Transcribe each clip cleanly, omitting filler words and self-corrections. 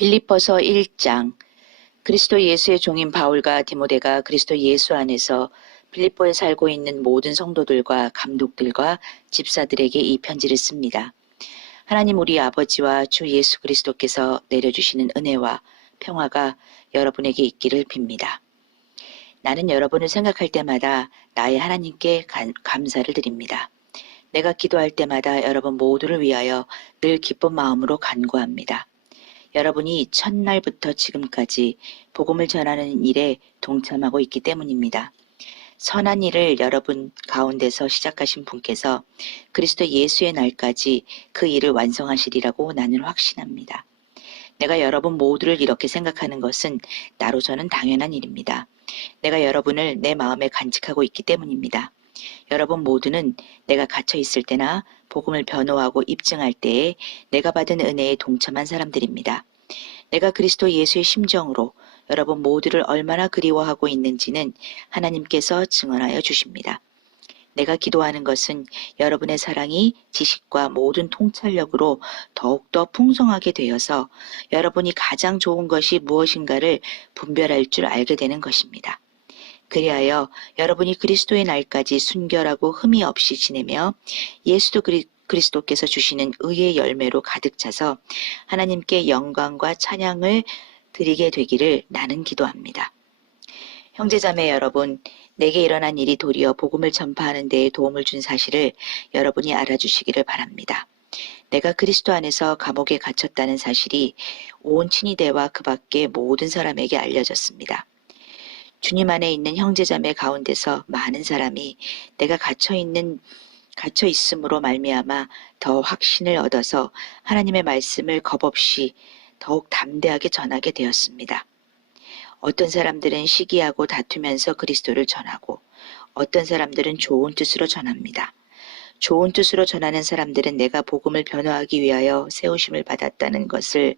빌립보서 1장. 그리스도 예수의 종인 바울과 디모데가 그리스도 예수 안에서 빌립보에 살고 있는 모든 성도들과 감독들과 집사들에게 이 편지를 씁니다. 하나님 우리 아버지와 주 예수 그리스도께서 내려주시는 은혜와 평화가 여러분에게 있기를 빕니다. 나는 여러분을 생각할 때마다 나의 하나님께 감사를 드립니다. 내가 기도할 때마다 여러분 모두를 위하여 늘 기쁜 마음으로 간구합니다. 여러분이 첫날부터 지금까지 복음을 전하는 일에 동참하고 있기 때문입니다. 선한 일을 여러분 가운데서 시작하신 분께서 그리스도 예수의 날까지 그 일을 완성하시리라고 나는 확신합니다. 내가 여러분 모두를 이렇게 생각하는 것은 나로서는 당연한 일입니다. 내가 여러분을 내 마음에 간직하고 있기 때문입니다. 여러분 모두는 내가 갇혀 있을 때나 복음을 변호하고 입증할 때에 내가 받은 은혜에 동참한 사람들입니다. 내가 그리스도 예수의 심정으로 여러분 모두를 얼마나 그리워하고 있는지는 하나님께서 증언하여 주십니다. 내가 기도하는 것은 여러분의 사랑이 지식과 모든 통찰력으로 더욱더 풍성하게 되어서 여러분이 가장 좋은 것이 무엇인가를 분별할 줄 알게 되는 것입니다. 그리하여 여러분이 그리스도의 날까지 순결하고 흠이 없이 지내며 예수도 그리스도께서 주시는 의의 열매로 가득 차서 하나님께 영광과 찬양을 드리게 되기를 나는 기도합니다. 형제자매 여러분, 내게 일어난 일이 도리어 복음을 전파하는 데에 도움을 준 사실을 여러분이 알아주시기를 바랍니다. 내가 그리스도 안에서 감옥에 갇혔다는 사실이 온 친위대와 그 밖의 모든 사람에게 알려졌습니다. 주님 안에 있는 형제자매 가운데서 많은 사람이 내가 갇혀 있음으로 말미암아 더 확신을 얻어서 하나님의 말씀을 겁없이 더욱 담대하게 전하게 되었습니다. 어떤 사람들은 시기하고 다투면서 그리스도를 전하고 어떤 사람들은 좋은 뜻으로 전합니다. 좋은 뜻으로 전하는 사람들은 내가 복음을 변호하기 위하여 세우심을 받았다는 것을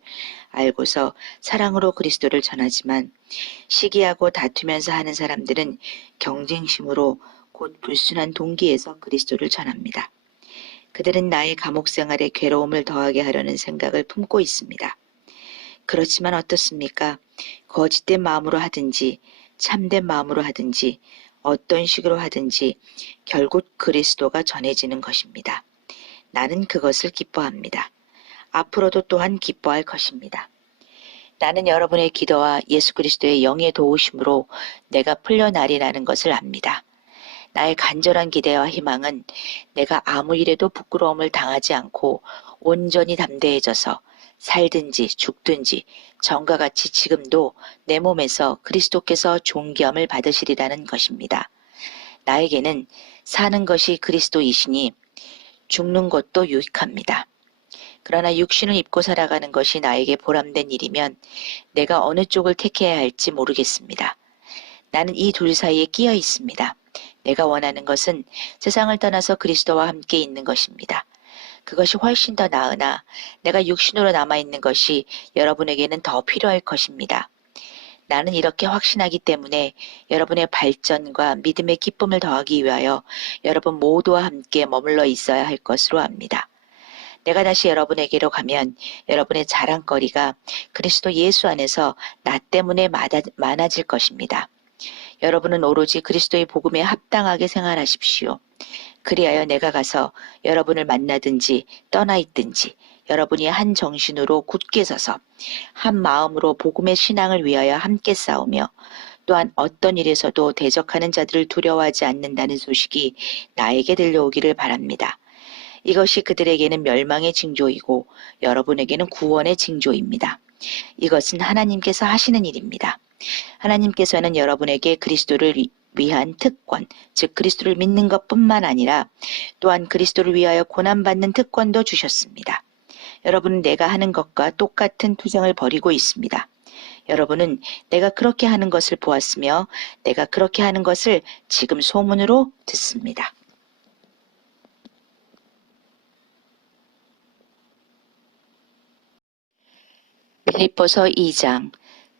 알고서 사랑으로 그리스도를 전하지만 시기하고 다투면서 하는 사람들은 경쟁심으로 곧 불순한 동기에서 그리스도를 전합니다. 그들은 나의 감옥 생활에 괴로움을 더하게 하려는 생각을 품고 있습니다. 그렇지만 어떻습니까? 거짓된 마음으로 하든지 참된 마음으로 하든지 어떤 식으로 하든지 결국 그리스도가 전해지는 것입니다. 나는 그것을 기뻐합니다. 앞으로도 또한 기뻐할 것입니다. 나는 여러분의 기도와 예수 그리스도의 영의 도우심으로 내가 풀려나리라는 것을 압니다. 나의 간절한 기대와 희망은 내가 아무 일에도 부끄러움을 당하지 않고 온전히 담대해져서 살든지 죽든지 전과 같이 지금도 내 몸에서 그리스도께서 존귀함을 받으시리라는 것입니다. 나에게는 사는 것이 그리스도이시니 죽는 것도 유익합니다. 그러나 육신을 입고 살아가는 것이 나에게 보람된 일이면 내가 어느 쪽을 택해야 할지 모르겠습니다. 나는 이 둘 사이에 끼어 있습니다. 내가 원하는 것은 세상을 떠나서 그리스도와 함께 있는 것입니다. 그것이 훨씬 더 나으나 내가 육신으로 남아있는 것이 여러분에게는 더 필요할 것입니다. 나는 이렇게 확신하기 때문에 여러분의 발전과 믿음의 기쁨을 더하기 위하여 여러분 모두와 함께 머물러 있어야 할 것으로 압니다. 내가 다시 여러분에게로 가면 여러분의 자랑거리가 그리스도 예수 안에서 나 때문에 많아질 것입니다. 여러분은 오로지 그리스도의 복음에 합당하게 생활하십시오. 그리하여 내가 가서 여러분을 만나든지 떠나 있든지 여러분이 한 정신으로 굳게 서서 한 마음으로 복음의 신앙을 위하여 함께 싸우며 또한 어떤 일에서도 대적하는 자들을 두려워하지 않는다는 소식이 나에게 들려오기를 바랍니다. 이것이 그들에게는 멸망의 징조이고 여러분에게는 구원의 징조입니다. 이것은 하나님께서 하시는 일입니다. 하나님께서는 여러분에게 그리스도를 위한 특권, 즉 그리스도를 믿는 것뿐만 아니라 또한 그리스도를 위하여 고난받는 특권도 주셨습니다. 여러분은 내가 하는 것과 똑같은 투쟁을 벌이고 있습니다. 여러분은 내가 그렇게 하는 것을 보았으며 내가 그렇게 하는 것을 지금 소문으로 듣습니다. 빌립보서 2장.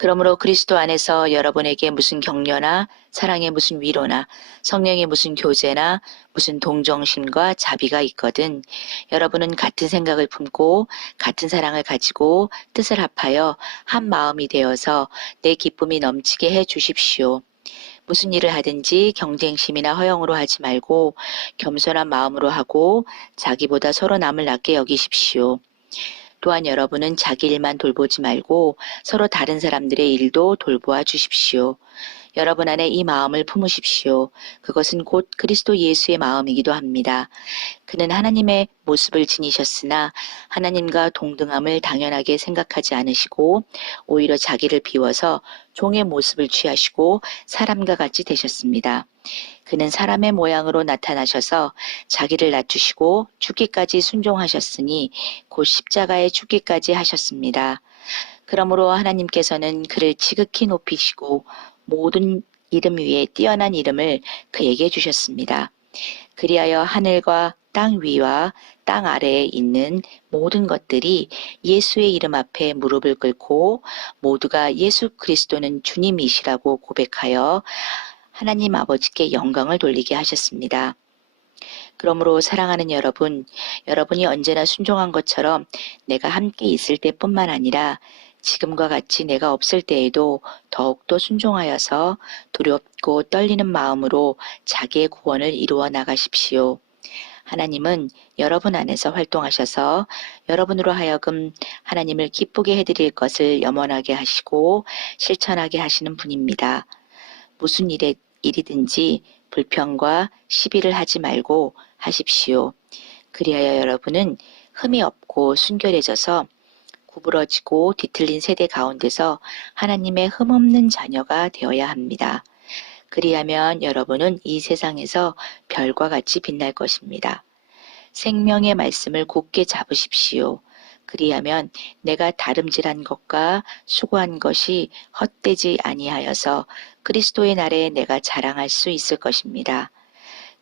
그러므로 그리스도 안에서 여러분에게 무슨 격려나 사랑의 무슨 위로나 성령의 무슨 교제나 무슨 동정심과 자비가 있거든 여러분은 같은 생각을 품고 같은 사랑을 가지고 뜻을 합하여 한 마음이 되어서 내 기쁨이 넘치게 해 주십시오. 무슨 일을 하든지 경쟁심이나 허영으로 하지 말고 겸손한 마음으로 하고 자기보다 서로 남을 낮게 여기십시오. 또한 여러분은 자기 일만 돌보지 말고 서로 다른 사람들의 일도 돌보아 주십시오. 여러분 안에 이 마음을 품으십시오. 그것은 곧 그리스도 예수의 마음이기도 합니다. 그는 하나님의 모습을 지니셨으나 하나님과 동등함을 당연하게 생각하지 않으시고 오히려 자기를 비워서 종의 모습을 취하시고 사람과 같이 되셨습니다. 그는 사람의 모양으로 나타나셔서 자기를 낮추시고 죽기까지 순종하셨으니 곧 십자가에 죽기까지 하셨습니다. 그러므로 하나님께서는 그를 지극히 높이시고 모든 이름 위에 뛰어난 이름을 그에게 주셨습니다. 그리하여 하늘과 땅 위와 땅 아래에 있는 모든 것들이 예수의 이름 앞에 무릎을 꿇고 모두가 예수 그리스도는 주님이시라고 고백하여 하나님 아버지께 영광을 돌리게 하셨습니다. 그러므로 사랑하는 여러분, 여러분이 언제나 순종한 것처럼 내가 함께 있을 때뿐만 아니라 지금과 같이 내가 없을 때에도 더욱더 순종하여서 두렵고 떨리는 마음으로 자기의 구원을 이루어 나가십시오. 하나님은 여러분 안에서 활동하셔서 여러분으로 하여금 하나님을 기쁘게 해드릴 것을 염원하게 하시고 실천하게 하시는 분입니다. 무슨 일이든지 불평과 시비를 하지 말고 하십시오. 그리하여 여러분은 흠이 없고 순결해져서 구부러지고 뒤틀린 세대 가운데서 하나님의 흠없는 자녀가 되어야 합니다. 그리하면 여러분은 이 세상에서 별과 같이 빛날 것입니다. 생명의 말씀을 굳게 잡으십시오. 그리하면 내가 다름질한 것과 수고한 것이 헛되지 아니하여서 그리스도의 날에 내가 자랑할 수 있을 것입니다.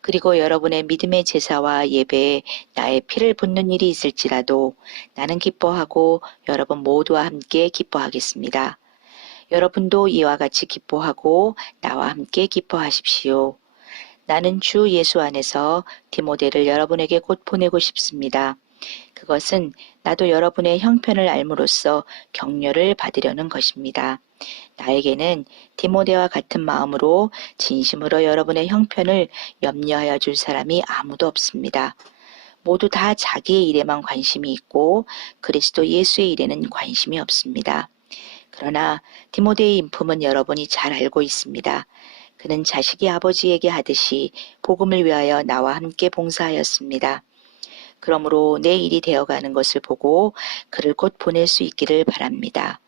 그리고 여러분의 믿음의 제사와 예배에 나의 피를 붓는 일이 있을지라도 나는 기뻐하고 여러분 모두와 함께 기뻐하겠습니다. 여러분도 이와 같이 기뻐하고 나와 함께 기뻐하십시오. 나는 주 예수 안에서 디모데를 여러분에게 곧 보내고 싶습니다. 그것은 나도 여러분의 형편을 알므로써 격려를 받으려는 것입니다. 나에게는 디모데와 같은 마음으로 진심으로 여러분의 형편을 염려하여 줄 사람이 아무도 없습니다. 모두 다 자기의 일에만 관심이 있고 그리스도 예수의 일에는 관심이 없습니다. 그러나 디모데의 인품은 여러분이 잘 알고 있습니다. 그는 자식이 아버지에게 하듯이 복음을 위하여 나와 함께 봉사하였습니다. 그러므로 내 일이 되어가는 것을 보고 그를 곧 보낼 수 있기를 바랍니다.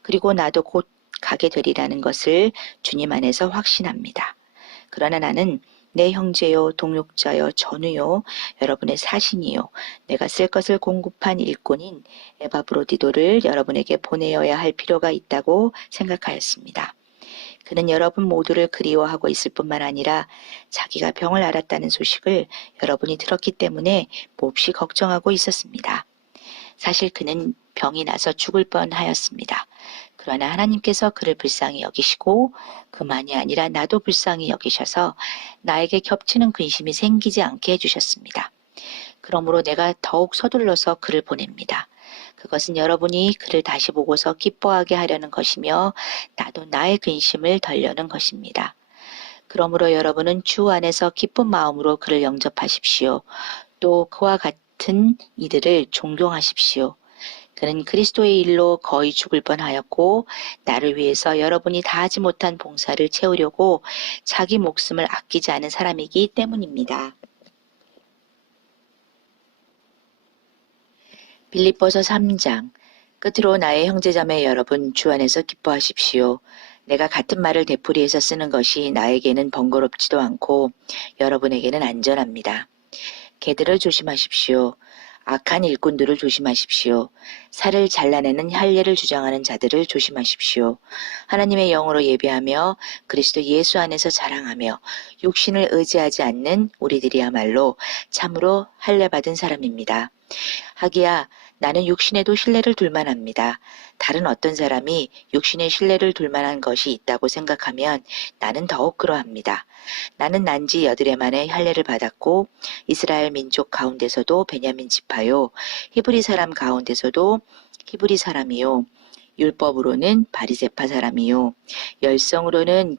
그리고 나도 곧 가게 되리라는 것을 주님 안에서 확신합니다. 그러나 나는 내 형제요 동역자요 전우요 여러분의 사신이요 내가 쓸 것을 공급한 일꾼인 에바브로디도를 여러분에게 보내어야 할 필요가 있다고 생각하였습니다. 그는 여러분 모두를 그리워하고 있을 뿐만 아니라 자기가 병을 앓았다는 소식을 여러분이 들었기 때문에 몹시 걱정하고 있었습니다. 사실 그는 병이 나서 죽을 뻔하였습니다. 그러나 하나님께서 그를 불쌍히 여기시고 그만이 아니라 나도 불쌍히 여기셔서 나에게 겹치는 근심이 생기지 않게 해주셨습니다. 그러므로 내가 더욱 서둘러서 그를 보냅니다. 그것은 여러분이 그를 다시 보고서 기뻐하게 하려는 것이며 나도 나의 근심을 덜려는 것입니다. 그러므로 여러분은 주 안에서 기쁜 마음으로 그를 영접하십시오. 또 그와 같은 이들을 존경하십시오. 그는 그리스도의 일로 거의 죽을 뻔하였고 나를 위해서 여러분이 다하지 못한 봉사를 채우려고 자기 목숨을 아끼지 않은 사람이기 때문입니다. 빌립보서 3장. 끝으로 나의 형제자매 여러분 주 안에서 기뻐하십시오. 내가 같은 말을 되풀이해서 쓰는 것이 나에게는 번거롭지도 않고 여러분에게는 안전합니다. 개들을 조심하십시오. 악한 일꾼들을 조심하십시오. 살을 잘라내는 할례를 주장하는 자들을 조심하십시오. 하나님의 영으로 예배하며 그리스도 예수 안에서 자랑하며 육신을 의지하지 않는 우리들이야말로 참으로 할례 받은 사람입니다. 하기야 나는 육신에도 신뢰를 둘 만합니다. 다른 어떤 사람이 육신에 신뢰를 둘 만한 것이 있다고 생각하면 나는 더욱 그러합니다. 나는 난지 8해 만에 할례를 받았고 이스라엘 민족 가운데서도 베냐민 지파요, 히브리 사람 가운데서도 히브리 사람이요, 율법으로는 바리새파 사람이요, 열성으로는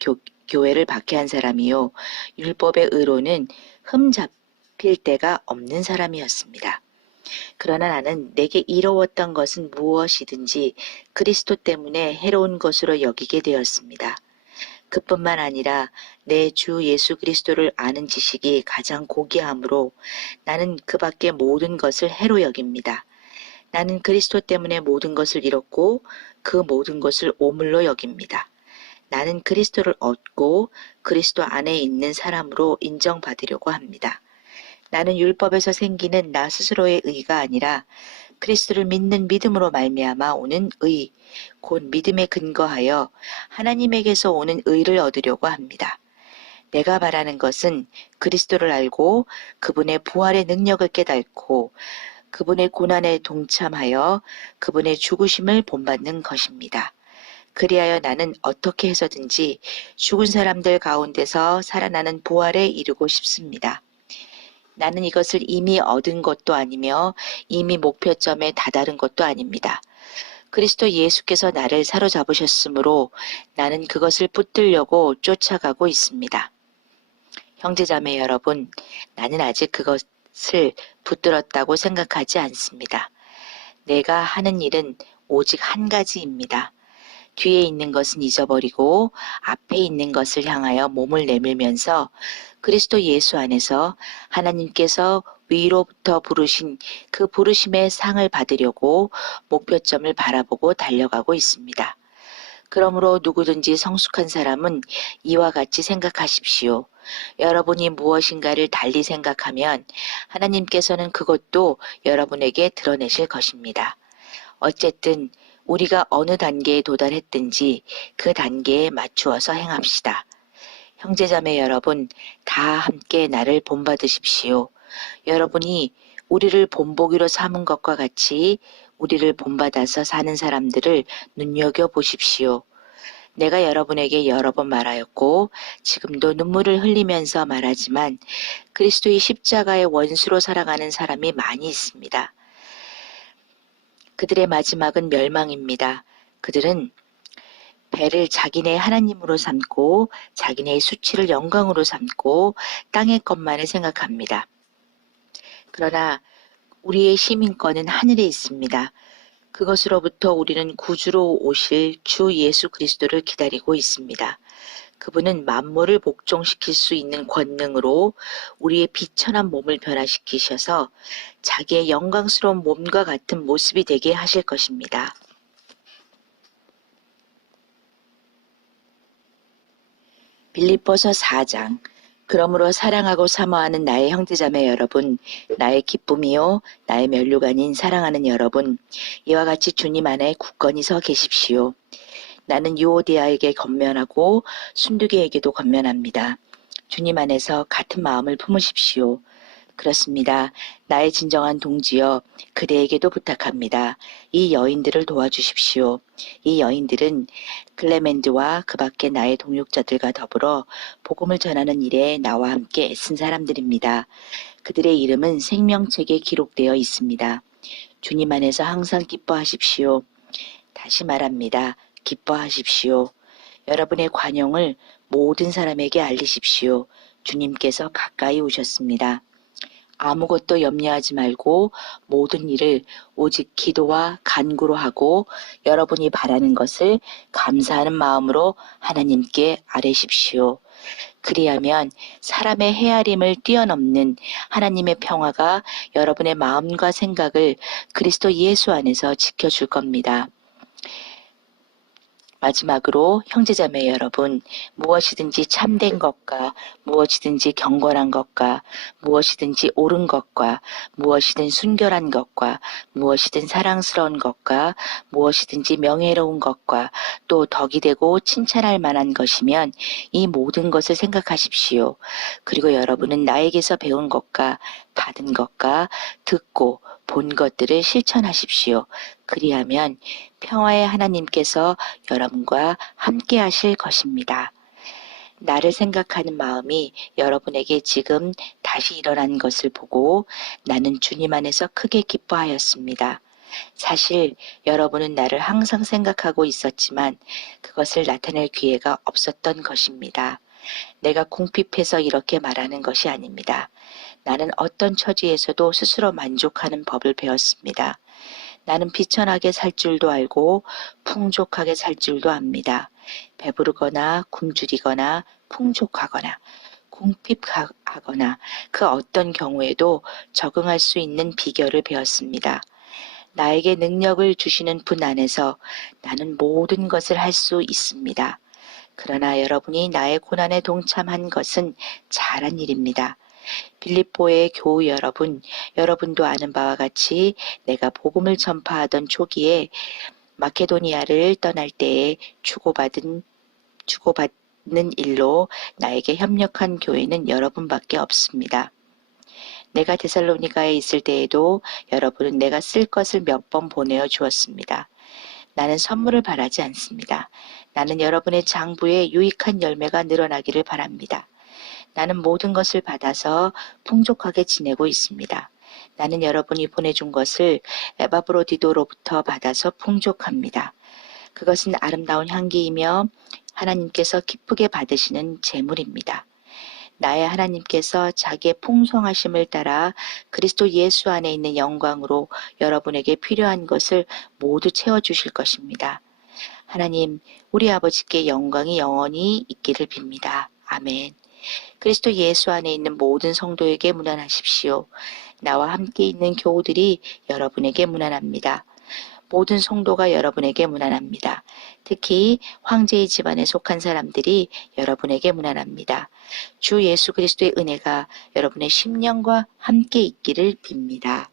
교회를 박해한 사람이요, 율법의 의로는 흠 잡힐 데가 없는 사람이었습니다. 그러나 나는 내게 이로웠던 것은 무엇이든지 그리스도 때문에 해로운 것으로 여기게 되었습니다. 그뿐만 아니라 내 주 예수 그리스도를 아는 지식이 가장 고귀하므로 나는 그 밖의 모든 것을 해로 여깁니다. 나는 그리스도 때문에 모든 것을 잃었고 그 모든 것을 오물로 여깁니다. 나는 그리스도를 얻고 그리스도 안에 있는 사람으로 인정받으려고 합니다. 나는 율법에서 생기는 나 스스로의 의가 아니라 그리스도를 믿는 믿음으로 말미암아 오는 의, 곧 믿음에 근거하여 하나님에게서 오는 의를 얻으려고 합니다. 내가 말하는 것은 그리스도를 알고 그분의 부활의 능력을 깨닫고 그분의 고난에 동참하여 그분의 죽으심을 본받는 것입니다. 그리하여 나는 어떻게 해서든지 죽은 사람들 가운데서 살아나는 부활에 이르고 싶습니다. 나는 이것을 이미 얻은 것도 아니며 이미 목표점에 다다른 것도 아닙니다. 그리스도 예수께서 나를 사로잡으셨으므로 나는 그것을 붙들려고 쫓아가고 있습니다. 형제자매 여러분, 나는 아직 그것을 붙들었다고 생각하지 않습니다. 내가 하는 일은 오직 한 가지입니다. 뒤에 있는 것은 잊어버리고 앞에 있는 것을 향하여 몸을 내밀면서 그리스도 예수 안에서 하나님께서 위로부터 부르신 그 부르심의 상을 받으려고 목표점을 바라보고 달려가고 있습니다. 그러므로 누구든지 성숙한 사람은 이와 같이 생각하십시오. 여러분이 무엇인가를 달리 생각하면 하나님께서는 그것도 여러분에게 드러내실 것입니다. 어쨌든 우리가 어느 단계에 도달했든지 그 단계에 맞추어서 행합시다. 형제자매 여러분, 다 함께 나를 본받으십시오. 여러분이 우리를 본보기로 삼은 것과 같이 우리를 본받아서 사는 사람들을 눈여겨보십시오. 내가 여러분에게 여러 번 말하였고 지금도 눈물을 흘리면서 말하지만 그리스도의 십자가의 원수로 살아가는 사람이 많이 있습니다. 그들의 마지막은 멸망입니다. 그들은 배를 자기네 하나님으로 삼고 자기네의 수치를 영광으로 삼고 땅의 것만을 생각합니다. 그러나 우리의 시민권은 하늘에 있습니다. 그것으로부터 우리는 구주로 오실 주 예수 그리스도를 기다리고 있습니다. 그분은 만물을 복종시킬 수 있는 권능으로 우리의 비천한 몸을 변화시키셔서 자기의 영광스러운 몸과 같은 모습이 되게 하실 것입니다. 빌립보서 4장. 그러므로 사랑하고 사모하는 나의 형제자매 여러분, 나의 기쁨이요 나의 면류가 아닌 사랑하는 여러분, 이와 같이 주님 안에 굳건히 서 계십시오. 나는 유오디아에게 권면하고 순두계에게도 권면합니다. 주님 안에서 같은 마음을 품으십시오. 그렇습니다. 나의 진정한 동지여, 그대에게도 부탁합니다. 이 여인들을 도와주십시오. 이 여인들은 클레멘드와 그 밖의 나의 동역자들과 더불어 복음을 전하는 일에 나와 함께 애쓴 사람들입니다. 그들의 이름은 생명책에 기록되어 있습니다. 주님 안에서 항상 기뻐하십시오. 다시 말합니다. 기뻐하십시오. 여러분의 관용을 모든 사람에게 알리십시오. 주님께서 가까이 오셨습니다. 아무것도 염려하지 말고 모든 일을 오직 기도와 간구로 하고 여러분이 바라는 것을 감사하는 마음으로 하나님께 아뢰십시오. 그리하면 사람의 헤아림을 뛰어넘는 하나님의 평화가 여러분의 마음과 생각을 그리스도 예수 안에서 지켜줄 겁니다. 마지막으로 형제자매 여러분, 무엇이든지 참된 것과 무엇이든지 경건한 것과 무엇이든지 옳은 것과 무엇이든 순결한 것과 무엇이든 사랑스러운 것과 무엇이든지 명예로운 것과 또 덕이 되고 칭찬할 만한 것이면 이 모든 것을 생각하십시오. 그리고 여러분은 나에게서 배운 것과 받은 것과 듣고 본 것들을 실천하십시오. 그리하면 평화의 하나님께서 여러분과 함께 하실 것입니다. 나를 생각하는 마음이 여러분에게 지금 다시 일어난 것을 보고 나는 주님 안에서 크게 기뻐하였습니다. 사실 여러분은 나를 항상 생각하고 있었지만 그것을 나타낼 기회가 없었던 것입니다. 내가 궁핍해서 이렇게 말하는 것이 아닙니다. 나는 어떤 처지에서도 스스로 만족하는 법을 배웠습니다. 나는 비천하게 살 줄도 알고 풍족하게 살 줄도 압니다. 배부르거나 굶주리거나 풍족하거나 궁핍하거나 그 어떤 경우에도 적응할 수 있는 비결을 배웠습니다. 나에게 능력을 주시는 분 안에서 나는 모든 것을 할 수 있습니다. 그러나 여러분이 나의 고난에 동참한 것은 잘한 일입니다. 빌립보의 교우 여러분, 여러분도 아는 바와 같이 내가 복음을 전파하던 초기에 마케도니아를 떠날 때에 주고받는 일로 나에게 협력한 교회는 여러분밖에 없습니다. 내가 데살로니가에 있을 때에도 여러분은 내가 쓸 것을 몇 번 보내어 주었습니다. 나는 선물을 바라지 않습니다. 나는 여러분의 장부에 유익한 열매가 늘어나기를 바랍니다. 나는 모든 것을 받아서 풍족하게 지내고 있습니다. 나는 여러분이 보내준 것을 에바브로디도로부터 받아서 풍족합니다. 그것은 아름다운 향기이며 하나님께서 기쁘게 받으시는 재물입니다. 나의 하나님께서 자기의 풍성하심을 따라 그리스도 예수 안에 있는 영광으로 여러분에게 필요한 것을 모두 채워주실 것입니다. 하나님, 우리 아버지께 영광이 영원히 있기를 빕니다. 아멘. 그리스도 예수 안에 있는 모든 성도에게 문안하십시오. 나와 함께 있는 교우들이 여러분에게 문안합니다. 모든 성도가 여러분에게 문안합니다. 특히 황제의 집안에 속한 사람들이 여러분에게 문안합니다. 주 예수 그리스도의 은혜가 여러분의 심령과 함께 있기를 빕니다.